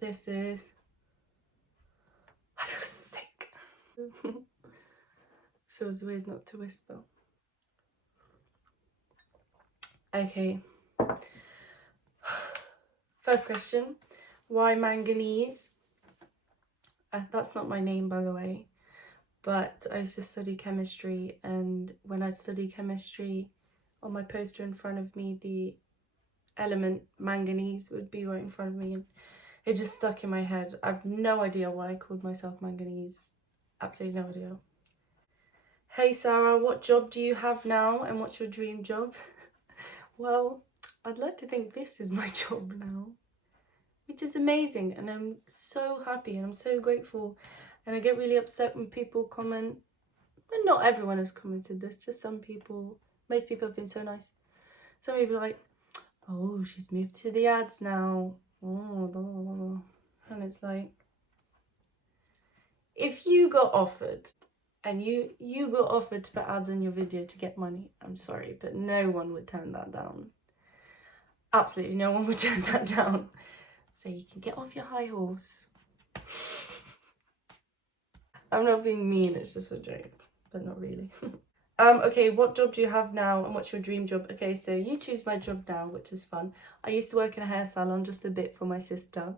This is... I feel sick. Feels weird not to whisper. Okay. First question. Why manganese? That's not my name, by the way. But I used to study chemistry, and when I studied chemistry, on my poster in front of me, the element manganese would be right in front of me, and it just stuck in my head. I have no idea why I called myself manganese. Absolutely no idea. Hey Sarah, what job do you have now and what's your dream job? Well, I'd like to think this is my job now, which is amazing, and I'm so happy and I'm so grateful, and I get really upset when people comment. Well, not everyone has commented this, just some people. Most people have been so nice. Some people are like, oh, she's moved to the ads now. Oh, and it's like, if you got offered and you got offered to put ads on your video to get money, I'm sorry, but no one would turn that down. Absolutely no one would turn that down. So you can get off your high horse. I'm not being mean, it's just a joke, but not really. Okay, what job do you have now and what's your dream job? Okay, so you choose my job now, which is fun. I used to work in a hair salon just a bit for my sister.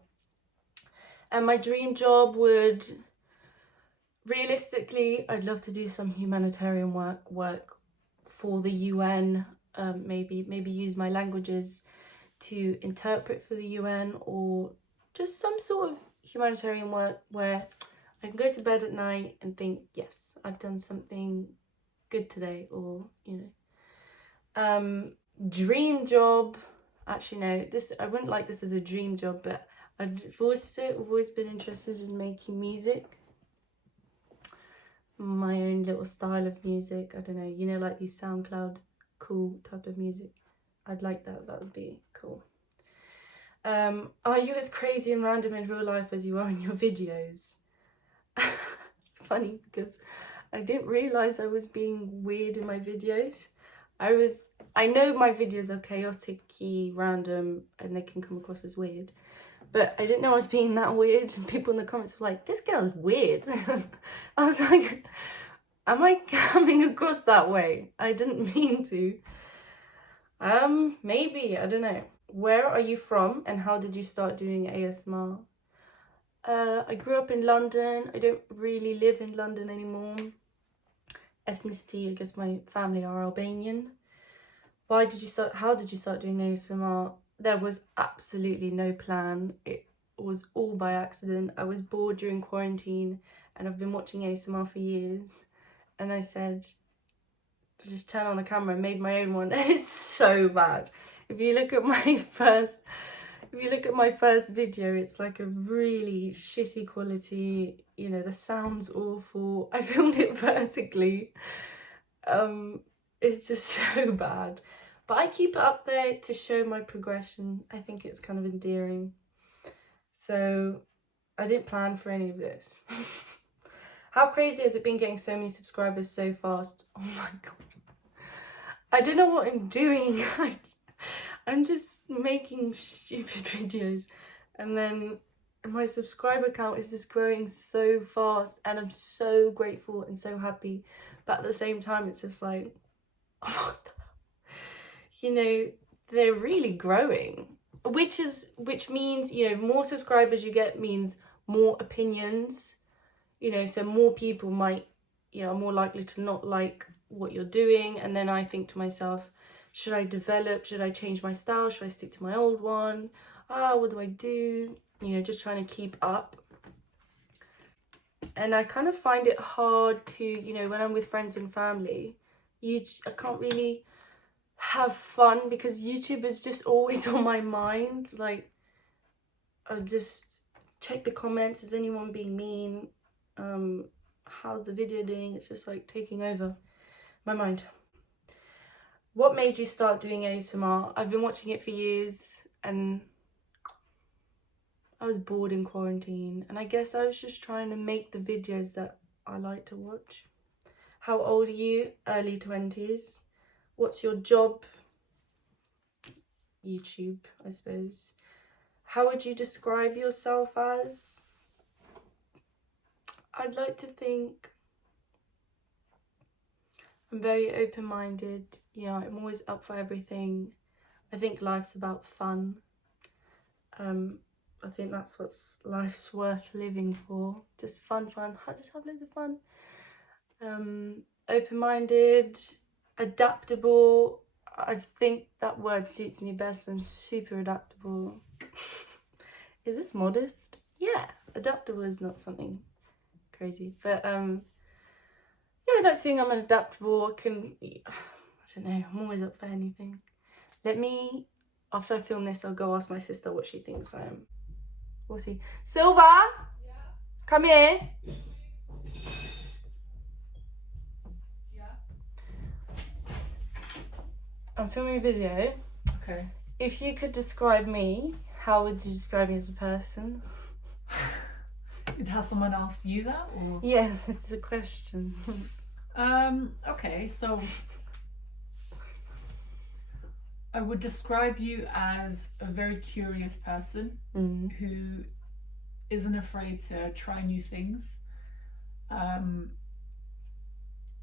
And my dream job would, realistically, I'd love to do some humanitarian work for the UN, maybe use my languages to interpret for the UN, or just some sort of humanitarian work where I can go to bed at night and think, yes, I've done something good today, or dream job, actually no, this, I wouldn't like this as a dream job, but I've always been interested in making music, my own little style of music. I don't know, like these SoundCloud cool type of music. I'd like that would be cool. Are you as crazy and random in real life as you are in your videos? It's funny because I didn't realise I was being weird in my videos. I know my videos are chaotic-y, random, and they can come across as weird, but I didn't know I was being that weird, and people in the comments were like, this girl is weird. I was like, am I coming across that way? I didn't mean to. Maybe, I don't know. Where are you from and how did you start doing ASMR? I grew up in London. I don't really live in London anymore. Ethnicity, I guess my family are Albanian. How did you start doing ASMR? There was absolutely no plan. It was all by accident. I was bored during quarantine and I've been watching ASMR for years. And I said, just turn on the camera and made my own one. And it's so bad. If you look at my first video, it's like a really shitty quality, the sound's awful. I filmed it vertically. It's just so bad. But I keep it up there to show my progression. I think it's kind of endearing. So I didn't plan for any of this. How crazy has it been getting so many subscribers so fast? Oh my god. I don't know what I'm doing. I'm just making stupid videos, and then my subscriber count is just growing so fast, and I'm so grateful and so happy, but at the same time it's just like, oh, they're really growing, which means, more subscribers you get means more opinions, so more people might, are more likely to not like what you're doing, and then I think to myself, should I develop? Should I change my style? Should I stick to my old one? What do I do? Just trying to keep up. And I kind of find it hard to, when I'm with friends and family, I can't really have fun because YouTube is just always on my mind. Like, I just check the comments. Is anyone being mean? How's the video doing? It's just like taking over my mind. What made you start doing ASMR? I've been watching it for years and I was bored in quarantine, and I guess I was just trying to make the videos that I like to watch. How old are you? Early 20s. What's your job? YouTube, I suppose. How would you describe yourself as? I'd like to think I'm very open-minded. You know, I'm always up for everything. I think life's about fun. I think that's what life's worth living for. Just fun. Just have loads of fun. Open-minded, adaptable. I think that word suits me best. I'm super adaptable. Is this modest? Yeah, adaptable is not something crazy, but yeah, I don't think I'm adaptable. I don't know, I'm always up for anything. After I film this, I'll go ask my sister what she thinks I am. We'll see. Silva! Yeah? Come here. Yeah? I'm filming a video. Okay. If you could describe me, how would you describe me as a person? Has someone asked you that? Or? Yes, it's a question. Okay, so I would describe you as a very curious person who isn't afraid to try new things.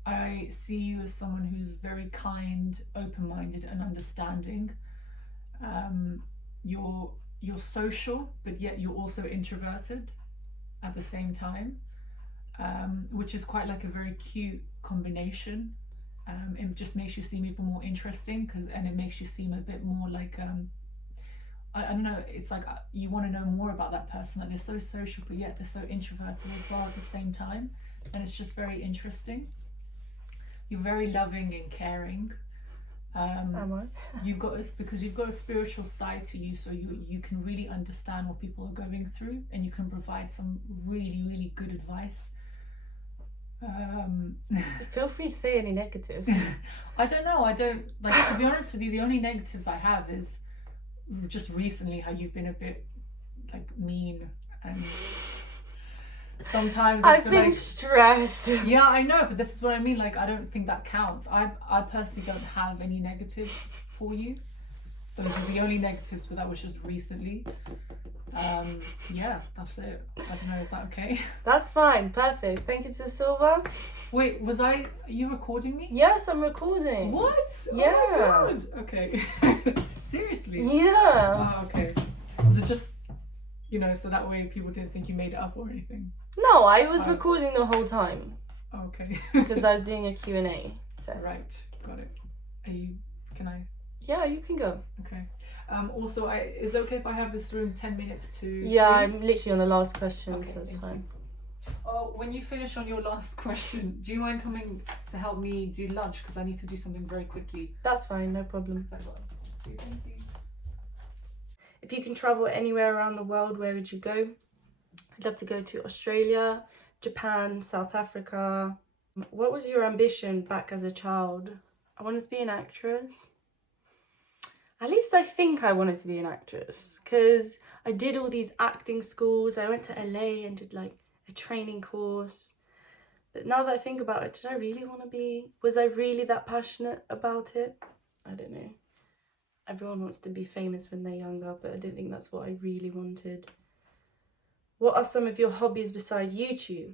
I see you as someone who's very kind, open-minded and understanding. You're social, but yet you're also introverted at the same time, which is quite like a very cute combination. It just makes you seem even more interesting and it makes you seem a bit more like I don't know, it's like you want to know more about that person, like they're so social but yet they're so introverted as well at the same time, and it's just very interesting. You're very loving and caring. You've got a spiritual side to you, so you can really understand what people are going through and you can provide some really, really good advice. Feel free to say any negatives. I don't know, to be honest with you, the only negatives I have is just recently how you've been a bit like mean, and sometimes I've been stressed. Yeah, I know, but this is what I mean, like I don't think that counts. I personally don't have any negatives for you. Those are the only negatives, but that was just recently. Yeah, that's it. I don't know, is that okay? That's fine, perfect. Thank you to Silva. Wait, are you recording me? Yes, I'm recording. What? Yeah. Oh my god. Okay. Seriously? Yeah. Oh, okay. Was it just, so that way people didn't think you made it up or anything? No, I was recording the whole time. Okay. Because I was doing a Q&A. So. Right, got it. Can I? Yeah, you can go. Okay. Also, is it okay if I have this room 10 minutes to... Yeah, I'm literally on the last question, okay, so that's fine. Oh, when you finish on your last question, do you mind coming to help me do lunch? Because I need to do something very quickly. That's fine, no problem. Thank you. If you can travel anywhere around the world, where would you go? I'd love to go to Australia, Japan, South Africa. What was your ambition back as a child? I wanted to be an actress. At least I think I wanted to be an actress, because I did all these acting schools. I went to LA and did like a training course. But now that I think about it, was I really that passionate about it? I don't know. Everyone wants to be famous when they're younger, but I don't think that's what I really wanted. What are some of your hobbies beside YouTube?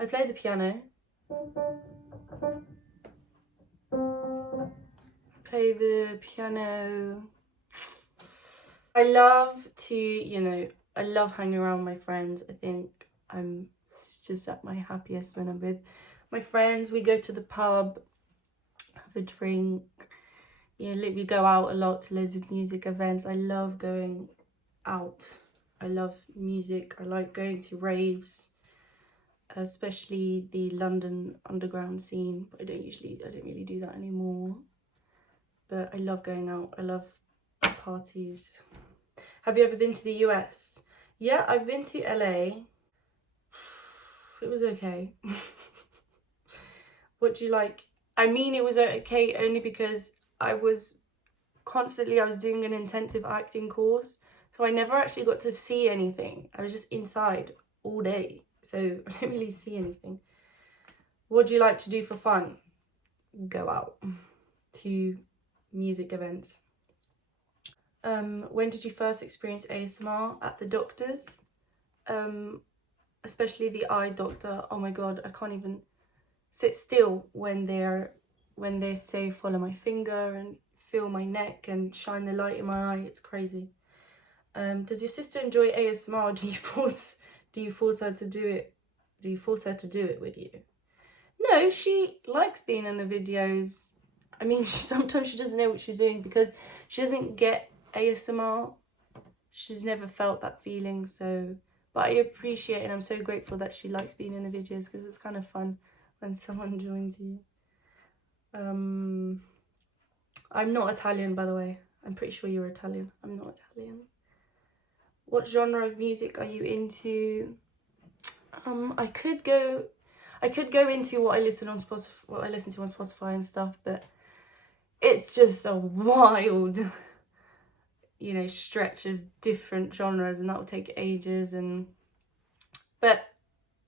I play the piano. I love hanging around with my friends. I think I'm just at my happiest when I'm with my friends. We go to the pub, have a drink. We go out a lot to loads of music events. I love going out. I love music. I like going to raves, especially the London underground scene. But I don't really do that anymore. But I love going out. I love parties. Have you ever been to the US? Yeah, I've been to LA. It was okay. What do you like? I mean, it was okay only because I was doing an intensive acting course. So I never actually got to see anything. I was just inside all day. So I didn't really see anything. What do you like to do for fun? Go out to music events. When did you first experience ASMR? At the doctor's. Especially the eye doctor. Oh my god, I can't even sit still when they say follow my finger and feel my neck and shine the light in my eye. It's crazy. Does your sister enjoy ASMR? Do you force her to do it? Do you force her to do it with you? No, she likes being in the videos. I mean, sometimes she doesn't know what she's doing because she doesn't get ASMR. She's never felt that feeling, so... But I appreciate and I'm so grateful that she likes being in the videos because it's kind of fun when someone joins you. I'm not Italian, by the way. I'm pretty sure you're Italian. I'm not Italian. What genre of music are you into? I could go into what I listen on Spotify, what I listen to on Spotify and stuff, but it's just a wild, you know, stretch of different genres, and that will take ages. But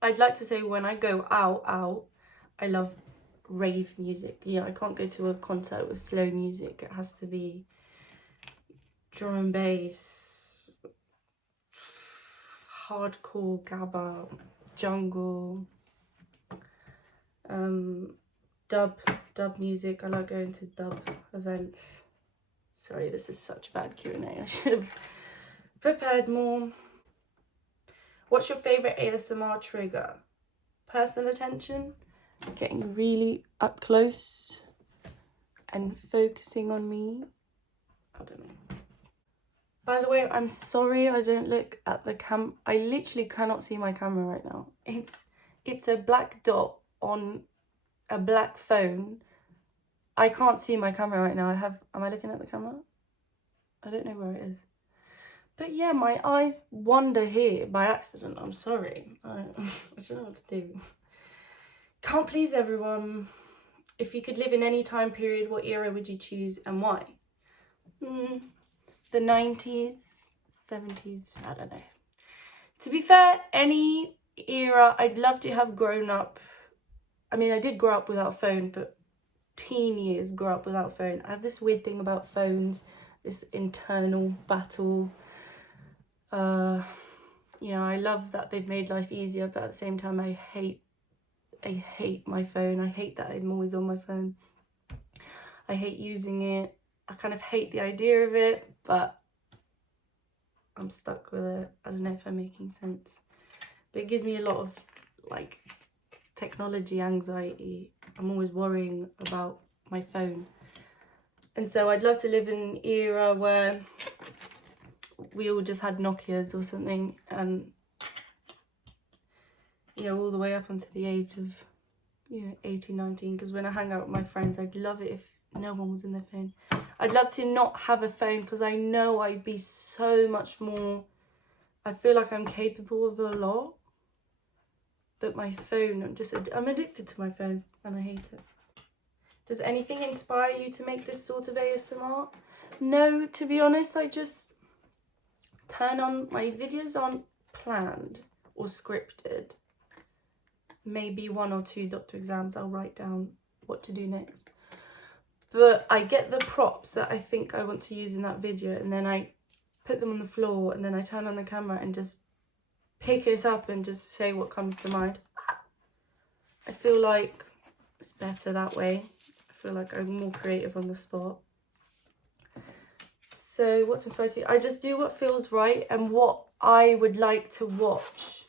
I'd like to say when I go out, I love rave music. Yeah, I can't go to a concert with slow music. It has to be drum and bass, hardcore, gabba, jungle, dub music. I like going to dub events. Sorry, this is such bad Q&A. I should have prepared more. What's your favourite ASMR trigger? Personal attention, getting really up close and focusing on me. I don't know. By the way, I'm sorry I don't look at the cam. I literally cannot see my camera right now. It's a black dot on a black phone. I can't see my camera right now. Am I looking at the camera? I don't know where it is. But yeah, my eyes wander here by accident. I'm sorry. I don't know what to do. Can't please everyone. If you could live in any time period, what era would you choose and why? The 90s, 70s, I don't know. To be fair, any era, I'd love to have grown up. I mean, I did grow up without a phone, but teen years grow up without a phone. I have this weird thing about phones, this internal battle. You know, I love that they've made life easier, but at the same time, I hate my phone. I hate that I'm always on my phone. I hate using it. I kind of hate the idea of it, but I'm stuck with it. I don't know if I'm making sense. But it gives me a lot of, like, technology anxiety. I'm always worrying about my phone. And so I'd love to live in an era where we all just had Nokias or something, and, you know, all the way up until the age of, you know, 18, 19. Because when I hang out with my friends, I'd love it if no one was in their phone. I'd love to not have a phone because I know I'd be so much more... I feel like I'm capable of a lot. But my phone, I'm addicted to my phone and I hate it. Does anything inspire you to make this sort of ASMR? No, to be honest, I just turn on... My videos aren't planned or scripted. Maybe 1 or 2 doctor exams, I'll write down what to do next. But I get the props that I think I want to use in that video, and then I put them on the floor, and then I turn on the camera and just pick it up and just say what comes to mind. I feel like it's better that way. I feel like I'm more creative on the spot. So what's inspired you? I just do what feels right and what I would like to watch.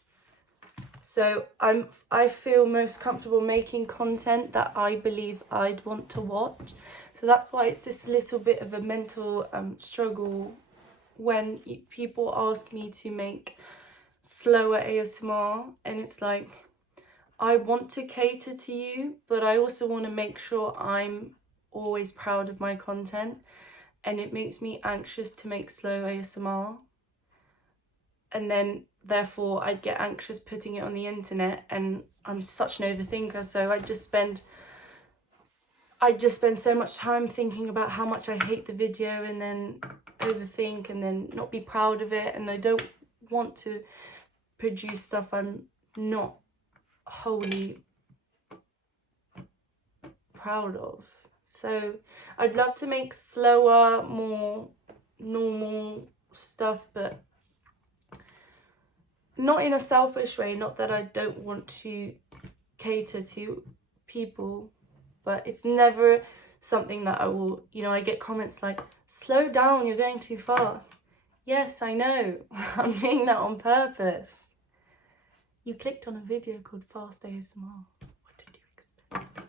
So I feel most comfortable making content that I believe I'd want to watch. So that's why it's this little bit of a mental struggle when people ask me to make slower ASMR, and it's like, I want to cater to you, but I also want to make sure I'm always proud of my content, and it makes me anxious to make slow ASMR. And then therefore I'd get anxious putting it on the internet, and I'm such an overthinker, so I just spend so much time thinking about how much I hate the video, and then overthink, and then not be proud of it. And I don't want to produce stuff I'm not wholly proud of. So I'd love to make slower, more normal stuff, but not in a selfish way, not that I don't want to cater to people, but it's never something that I will, you know, I get comments like, slow down, you're going too fast. Yes, I know, I'm doing that on purpose. You clicked on a video called Fast ASMR. What did you expect?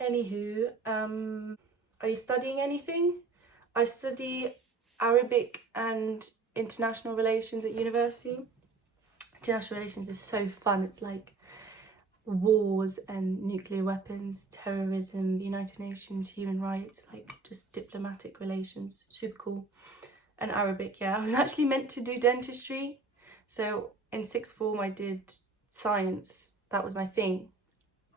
Anywho, are you studying anything? I study Arabic and international relations at university. International relations is so fun. It's like wars and nuclear weapons, terrorism, the United Nations, human rights, like just diplomatic relations. Super cool. And Arabic, yeah. I was actually meant to do dentistry. So in sixth form I did science. That was my thing.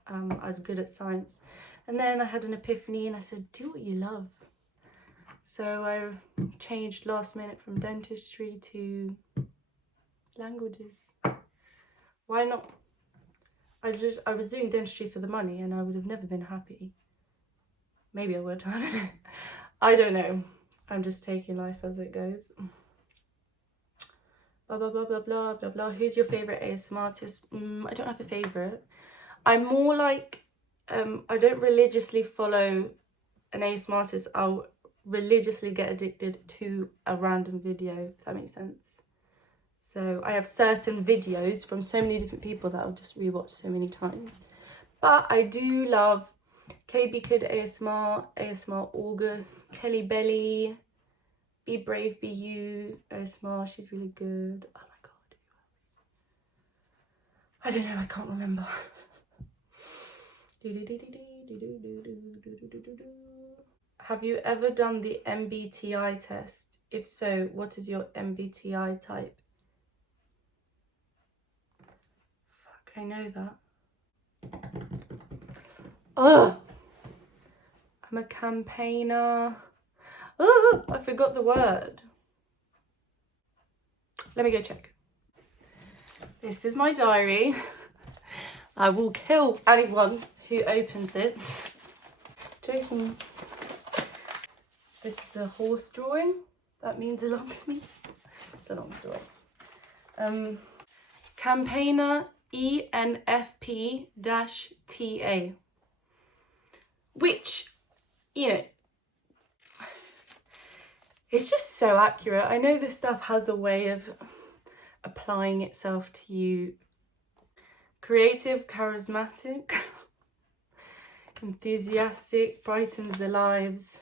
I was good at science. And then I had an epiphany and I said, do what you love. So I changed last minute from dentistry to languages. Why not? I was doing dentistry for the money and I would have never been happy. Maybe I would, I don't know. I don't know. I'm just taking life as it goes. Blah, blah, blah, blah, blah, blah, blah. Who's your favourite ASMR artist? I don't have a favourite. I'm more like, I don't religiously follow an ASMR artist. I'll religiously get addicted to a random video, if that makes sense. So I have certain videos from so many different people that I'll just rewatch so many times. But I do love KB Kid ASMR, ASMR August, Kelly Belly, Be Brave, Be You ASMR. She's really good. Oh my god, who else? I don't know, I can't remember. Have you ever done the MBTI test? If so, what is your MBTI type? Fuck, I know that. Oh, I'm a campaigner. Oh, I forgot the word. Let me go check. This is my diary. I will kill anyone who opens it. Joking. This is a horse drawing. That means a lot to me. It's a long story. Campaigner ENFP-TA. Which, you know, it's just so accurate. I know this stuff has a way of applying itself to you. Creative, charismatic, enthusiastic, brightens their lives.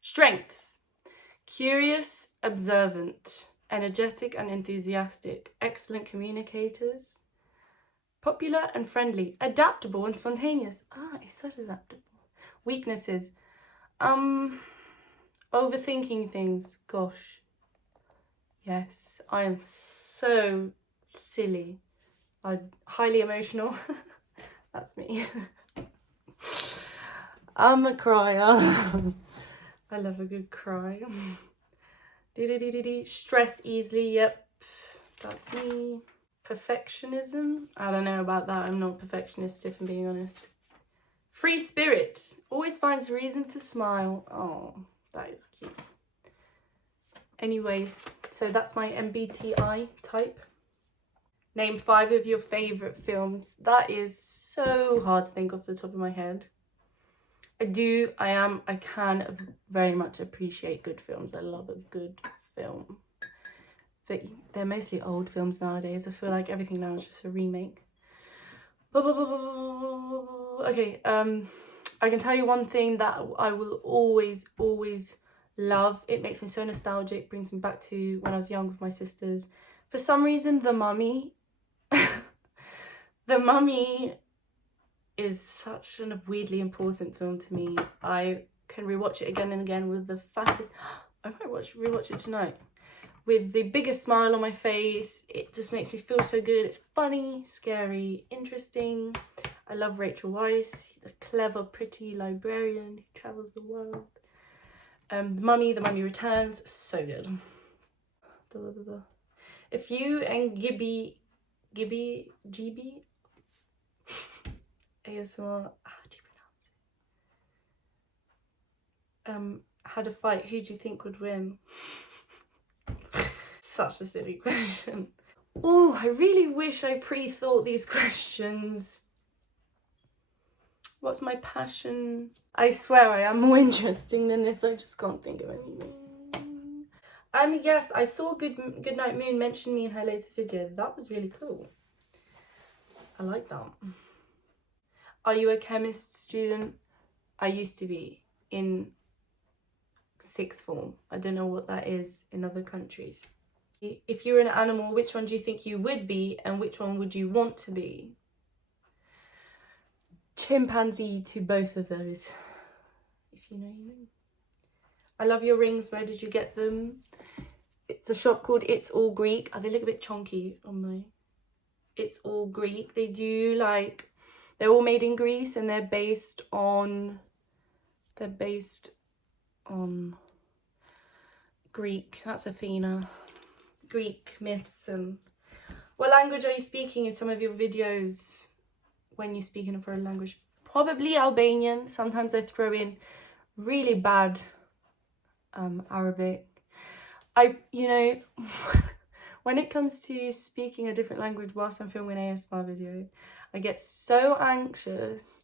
Strengths: curious, observant, energetic and enthusiastic, excellent communicators, popular and friendly, adaptable and spontaneous. Ah, it's so adaptable. Weaknesses: overthinking things. Gosh, yes, I am so silly. I'm highly emotional. That's me. I'm a crier. I love a good cry. Stress easily, yep, that's me. Perfectionism, I don't know about that. I'm not a perfectionist, if I'm being honest. Free spirit, always finds a reason to smile. Oh, that is cute. Anyways, so that's my MBTI type. Name 5 of your favourite films. That is so hard to think off the top of my head. I can very much appreciate good films. I love a good film. But they're mostly old films nowadays. I feel like everything now is just a remake. Okay, I can tell you one thing that I will always love. It makes me so nostalgic, brings me back to when I was young with my sisters. For some reason, The Mummy. The Mummy is such a weirdly important film to me. I can rewatch it again and again with the fattest... I might rewatch it tonight. With the biggest smile on my face. It just makes me feel so good. It's funny, scary, interesting. I love Rachel Weisz, the clever, pretty librarian who travels the world. The Mummy Returns, so good. If you and Gibby ASMR, how do you pronounce it? had a fight, who do you think would win? Such a silly question. Oh, I really wish I pre-thought these questions. What's my passion? I swear I am more interesting than this. I just can't think of anything. And yes, I saw Goodnight Moon mention me in her latest video. That was really cool. I like that. Are you a chemist student? I used to be in sixth form. I don't know what that is in other countries. If you're an animal, which one do you think you would be and which one would you want to be? Chimpanzee to both of those. If you know, you know. I love your rings. Where did you get them? It's a shop called It's All Greek. Oh, they look a bit chunky on my... It's All Greek. They do like... They're all made in Greece and they're based on Greek. That's Athena. Greek myths. And what language are you speaking in some of your videos when you speak in a foreign language? Probably Albanian. Sometimes I throw in really bad Arabic. You know, when it comes to speaking a different language whilst I'm filming an ASMR video, I get so anxious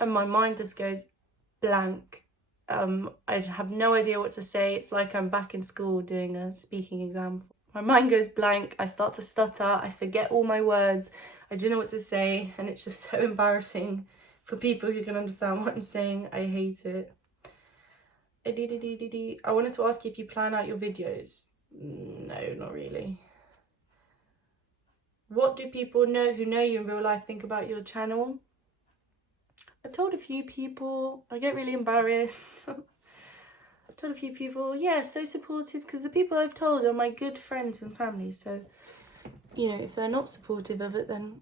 and my mind just goes blank. I have no idea what to say. It's like I'm back in school doing a speaking exam. My mind goes blank. I start to stutter. I forget all my words. I don't know what to say. And it's just so embarrassing for people who can understand what I'm saying. I hate it. I wanted to ask you if you plan out your videos. No, not really. What do people who know you in real life think about your channel? I've told a few people. I get really embarrassed. I've told a few people, yeah, so supportive, because the people I've told are my good friends and family. So, you know, if they're not supportive of it, then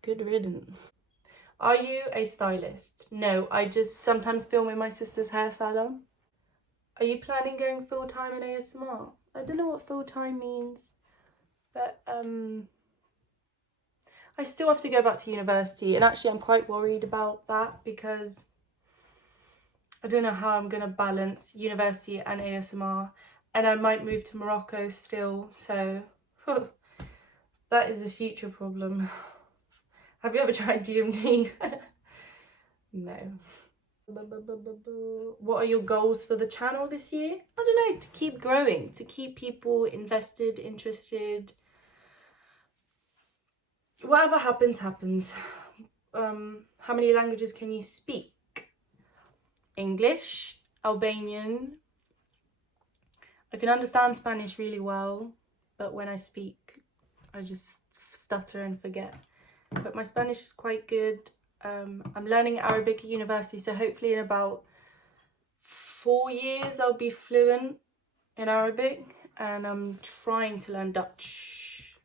good riddance. Are you a stylist? No, I just sometimes film in my sister's hair salon. Are you planning going full-time in ASMR? I don't know what full-time means, but I still have to go back to university, and actually I'm quite worried about that because I don't know how I'm going to balance university and ASMR, and I might move to Morocco still, so that is a future problem. Have you ever tried DMT? No. What are your goals for the channel this year? I don't know, to keep growing, to keep people invested, interested. Whatever happens, happens. How many languages can you speak? English, Albanian. I can understand Spanish really well, but when I speak, I just stutter and forget. But my Spanish is quite good. I'm learning Arabic at university, so hopefully in about 4 years I'll be fluent in Arabic, and I'm trying to learn Dutch.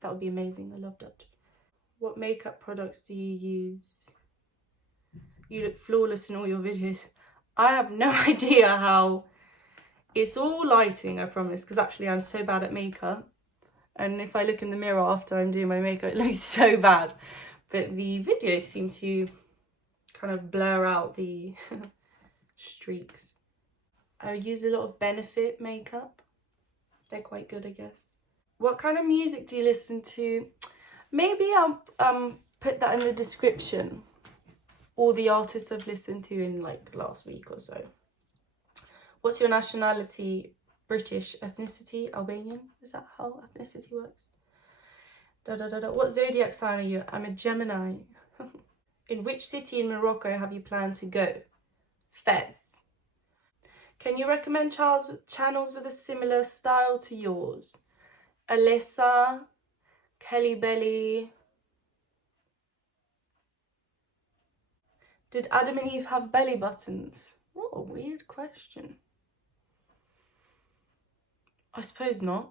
That would be amazing. I love Dutch. What makeup products do you use? You look flawless in all your videos. I have no idea how. It's all lighting, I promise, because actually I'm so bad at makeup. And if I look in the mirror after I'm doing my makeup, it looks so bad. But the videos seem to kind of blur out the streaks. I use a lot of Benefit makeup. They're quite good, I guess. What kind of music do you listen to? Maybe I'll put that in the description. All the artists I've listened to in like last week or so. What's your nationality? British. Ethnicity? Albanian? Is that how ethnicity works? What zodiac sign are you? I'm a Gemini. In which city in Morocco have you planned to go? Fez. Can you recommend channels with a similar style to yours? Alyssa, Kelly Belly. Did Adam and Eve have belly buttons? What a weird question. I suppose not.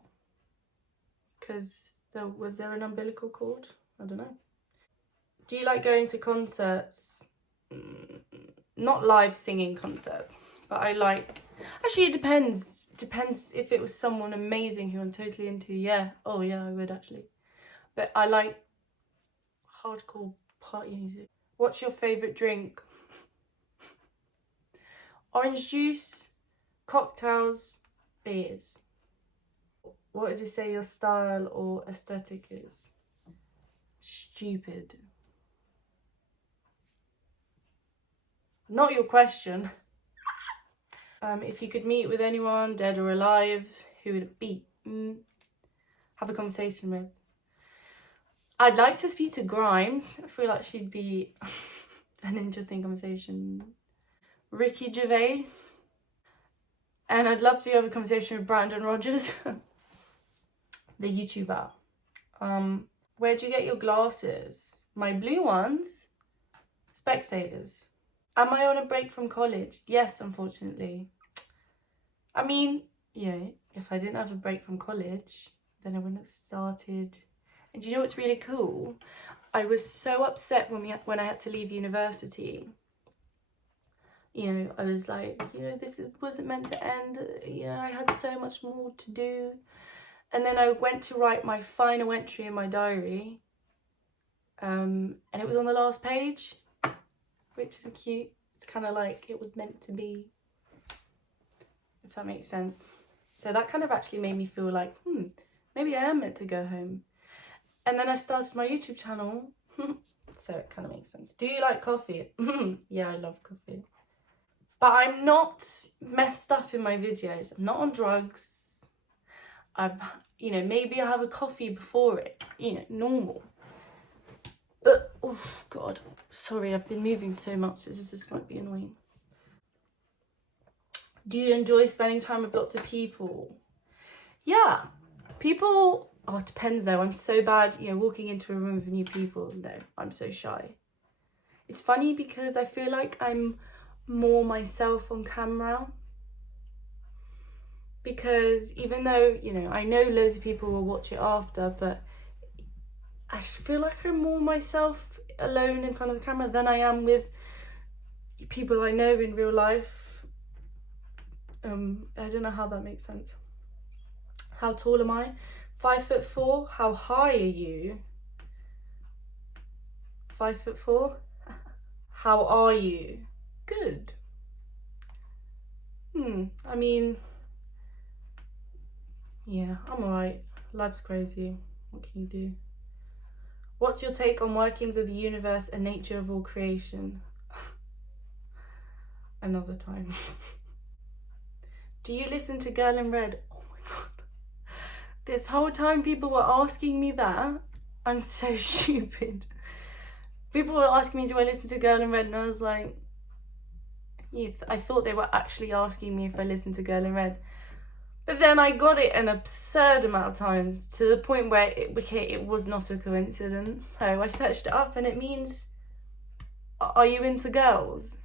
Because was there an umbilical cord? I don't know. Do you like going to concerts? Not live singing concerts, but I like... Actually, it depends. It depends if it was someone amazing who I'm totally into. Yeah. Oh, yeah, I would actually. But I like hardcore party music. What's your favourite drink? Orange juice, cocktails, beers. What would you say your style or aesthetic is? Stupid. Not your question. If you could meet with anyone, dead or alive, who would it be? Have a conversation with. I'd like to speak to Grimes. I feel like she'd be an interesting conversation. Ricky Gervais. And I'd love to have a conversation with Brandon Rogers, the YouTuber. Where'd you get your glasses? My blue ones? Specsavers. Am I on a break from college? Yes, unfortunately. I mean, if I didn't have a break from college, then I wouldn't have started. And do you know what's really cool? I was so upset when I had to leave university. I was like, this wasn't meant to end. I had so much more to do. And then I went to write my final entry in my diary. And it was on the last page, which is cute. It's kind of like it was meant to be, if that makes sense. So that kind of actually made me feel like, maybe I am meant to go home. And then I started my YouTube channel. So it kind of makes sense. Do you like coffee? Yeah, I love coffee. But I'm not messed up in my videos. I'm not on drugs. Maybe I have a coffee before it. Normal. But, oh God, sorry, I've been moving so much. This might be annoying. Do you enjoy spending time with lots of people? Yeah. People, it depends though. I'm so bad, walking into a room with new people. No, I'm so shy. It's funny because I feel like I'm more myself on camera. Because even though, I know loads of people will watch it after, but I just feel like I'm more myself alone in front of the camera than I am with people I know in real life. I don't know how that makes sense. How tall am I? 5'4". How high are you? 5'4". How are you? Good. I mean, yeah, I'm alright. Life's crazy. What can you do? What's your take on workings of the universe and nature of all creation? Another time. Do you listen to Girl in Red? Oh my God. This whole time people were asking me that. I'm so stupid. People were asking me, do I listen to Girl in Red? And I was like, I thought they were actually asking me if I listened to Girl in Red. But then I got it an absurd amount of times to the point where it was not a coincidence. So I searched it up and it means, are you into girls?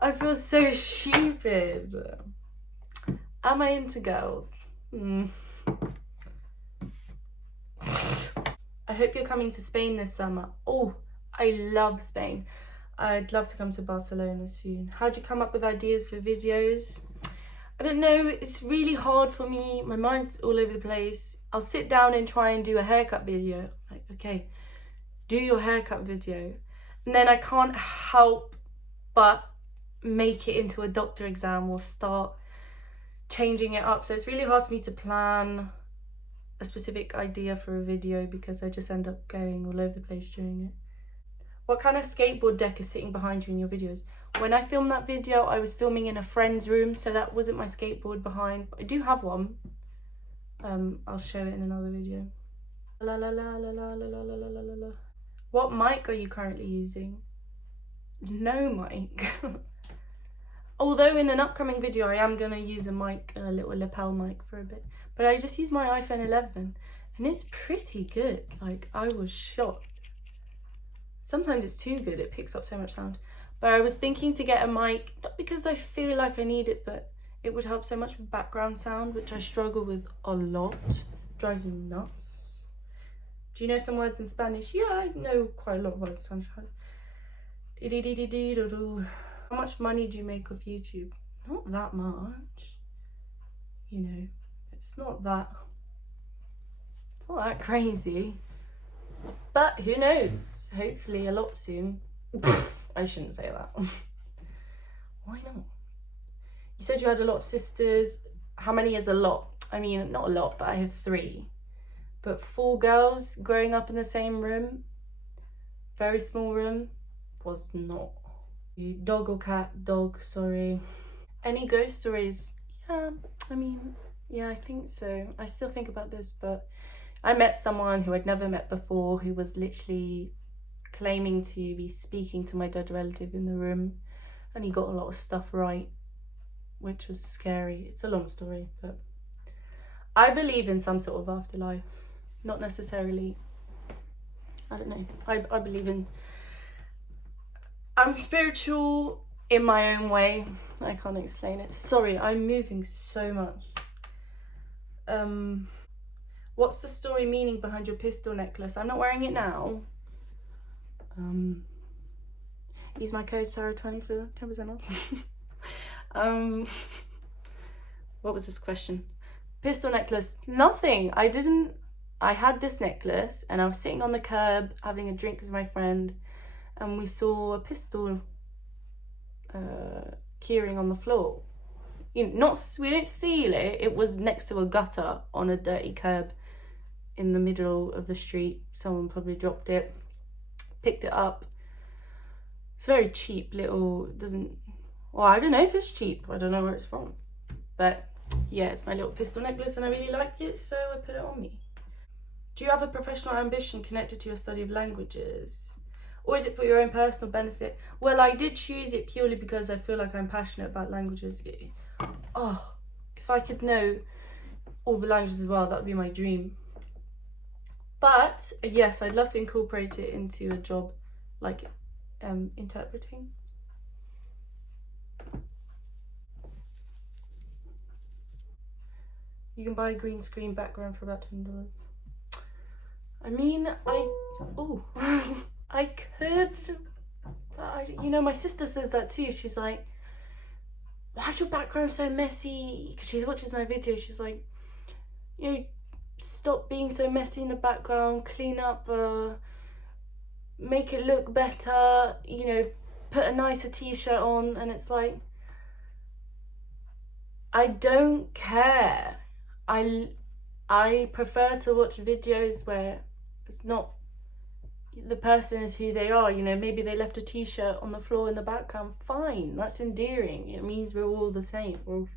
I feel so stupid. Am I into girls? I hope you're coming to Spain this summer. Oh, I love Spain. I'd love to come to Barcelona soon. How'd you come up with ideas for videos? I don't know, it's really hard for me. My mind's all over the place. I'll sit down and try and do a haircut video. Like, okay, do your haircut video. And then I can't help but make it into a doctor exam or start changing it up. So it's really hard for me to plan a specific idea for a video because I just end up going all over the place during it. What kind of skateboard deck is sitting behind you in your videos? When I filmed that video, I was filming in a friend's room, so that wasn't my skateboard behind. I do have one. I'll show it in another video. La la la la la la la la la la la. What mic are you currently using? No mic. Although in an upcoming video, I am gonna use a mic, a little lapel mic for a bit. But I just use my iPhone 11, and it's pretty good. Like, I was shocked. Sometimes it's too good, it picks up so much sound. But I was thinking to get a mic, not because I feel like I need it, but it would help so much with background sound, which I struggle with a lot. Drives me nuts. Do you know some words in Spanish? Yeah, I know quite a lot of words in Spanish. How much money do you make off YouTube? Not that much. It's not that crazy. But who knows? Hopefully a lot soon. I shouldn't say that. Why not? You said you had a lot of sisters. How many is a lot? I mean, not a lot, but I have 3. But 4 girls growing up in the same room, very small room, was not. Dog or cat? Dog, sorry. Any ghost stories? Yeah, I mean, yeah, I think so. I still think about this, but I met someone who I'd never met before who was literally claiming to be speaking to my dead relative in the room, and he got a lot of stuff right, which was scary. It's a long story, but I believe in some sort of afterlife. Not necessarily, I don't know. I believe in, I'm spiritual in my own way. I can't explain it. Sorry, I'm moving so much. What's the story meaning behind your pistol necklace? I'm not wearing it now. Use my code Sarah20 for 10% off. What was this question? Pistol necklace. Nothing. I had this necklace and I was sitting on the curb having a drink with my friend, and we saw a pistol keyring on the floor. We didn't steal it. It was next to a gutter on a dirty curb in the middle of the street. Someone probably dropped it, picked it up. It's very cheap little, I don't know if it's cheap. I don't know where it's from. But yeah, it's my little pistol necklace and I really liked it, so I put it on me. Do you have a professional ambition connected to your study of languages? Or is it for your own personal benefit? Well, I did choose it purely because I feel like I'm passionate about languages. Oh, if I could know all the languages as well, that would be my dream. But yes, I'd love to incorporate it into a job like interpreting. You can buy a green screen background for about $10. I mean, I could, but my sister says that too. She's like, why is your background so messy? Because she watches my videos. She's like, stop being so messy in the background, clean up, make it look better, put a nicer t-shirt on. And it's like, I don't care. I prefer to watch videos where it's not, the person is who they are. Maybe they left a t-shirt on the floor in the background. Fine, that's endearing. It means we're all the same. We're all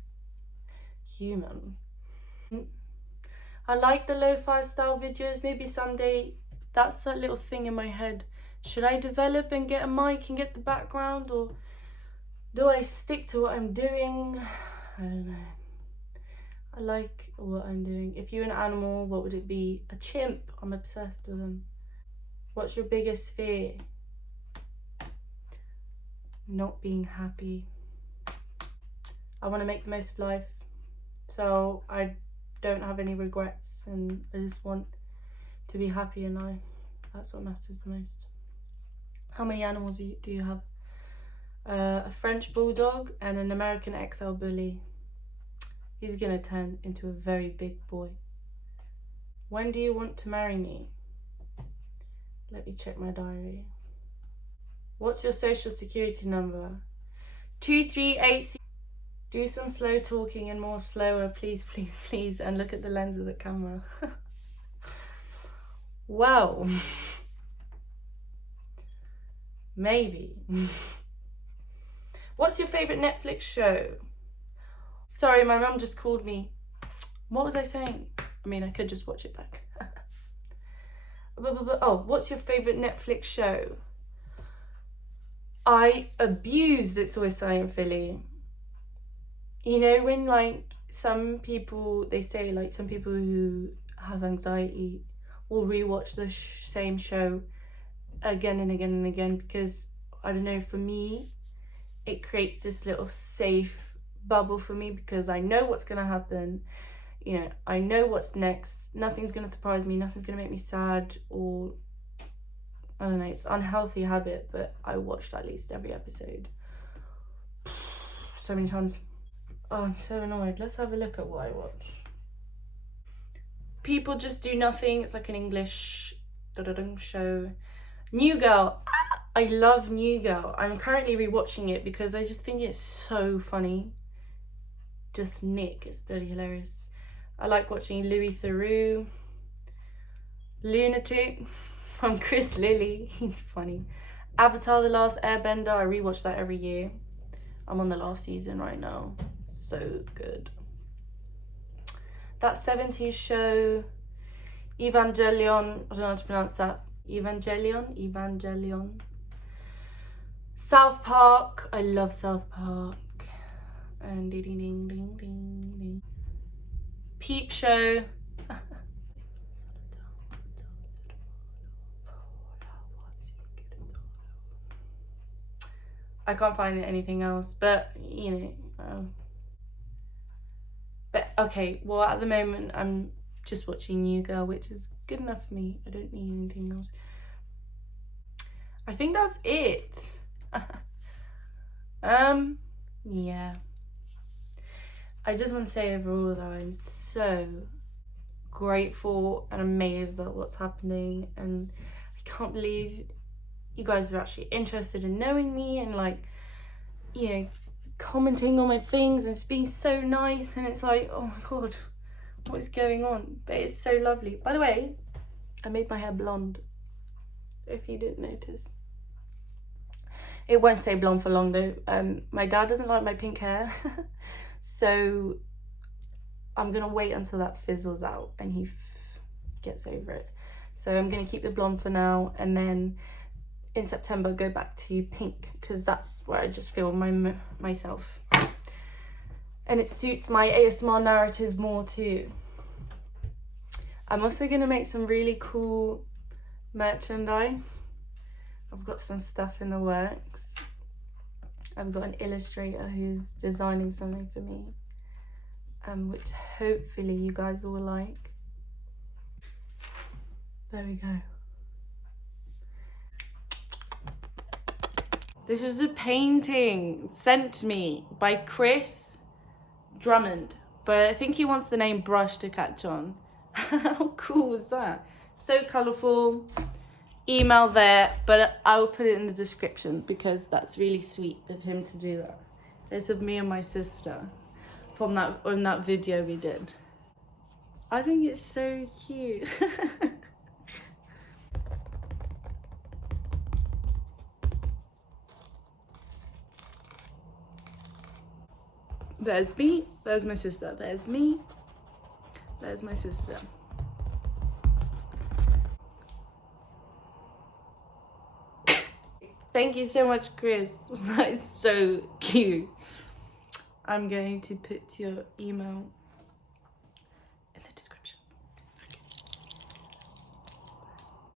human. I like the lo-fi style videos. Maybe someday, that's that little thing in my head. Should I develop and get a mic and get the background, or do I stick to what I'm doing? I don't know. I like what I'm doing. If you're an animal, what would it be? A chimp. I'm obsessed with them. What's your biggest fear? Not being happy. I want to make the most of life, so I don't have any regrets, and I just want to be happy in life. That's what matters the most. How many animals do you have? A French bulldog and an American XL bully. He's gonna turn into a very big boy. When do you want to marry me? Let me check my diary. What's your social security number? 238. Do some slow talking and more slower, please, please, please, and look at the lens of the camera. Wow. Maybe. What's your favourite Netflix show? Sorry, my mum just called me. What was I saying? I mean, I could just watch it back. Oh, what's your favourite Netflix show? I abused It's Always Sunny in Philly. When some people, they say some people who have anxiety will rewatch the same show again and again and again, because I don't know, for me it creates this little safe bubble for me, because I know what's gonna happen. I know what's next. Nothing's gonna surprise me, nothing's gonna make me sad, or I don't know, it's an unhealthy habit, but I watched at least every episode so many times. Oh, I'm so annoyed. Let's have a look at what I watch. People Just Do Nothing. It's like an English show. New Girl. I love New Girl. I'm currently rewatching it because I just think it's so funny. Just Nick is bloody hilarious. I like watching Louis Theroux. Lunatics from Chris Lilly. He's funny. Avatar: The Last Airbender. I rewatch that every year. I'm on the last season right now. So good. That 70s show, Evangelion. I don't know how to pronounce that. Evangelion. South Park. I love South Park. And ding ding ding ding ding. Peep Show. I can't find anything else, but you know. But okay, well, at the moment I'm just watching New Girl, which is good enough for me. I don't need anything else. I think that's it. Yeah. I just want to say overall though, I'm so grateful and amazed at what's happening, and I can't believe you guys are actually interested in knowing me and like, you know, commenting on my things and it's being so nice, and it's like, oh my god, what is going on? But it's so lovely. By the way, I made my hair blonde, if you didn't notice. It won't stay blonde for long though. My dad doesn't like my pink hair so I'm gonna wait until that fizzles out and he gets over it. So I'm gonna keep the blonde for now, and then in September go back to pink because that's where I just feel myself, and it suits my ASMR narrative more too. I'm also gonna make some really cool merchandise. I've got some stuff in the works. I've got an illustrator who's designing something for me, which hopefully you guys will like. There we go. This was a painting sent to me by Chris Drummond, but I think he wants the name Brush to catch on. How cool was that? So colourful. Email there, but I'll put it in the description because that's really sweet of him to do that. It's of me and my sister from that video we did. I think it's so cute. There's me, there's my sister, there's me, there's my sister. Thank you so much, Chris. That is so cute. I'm going to put your email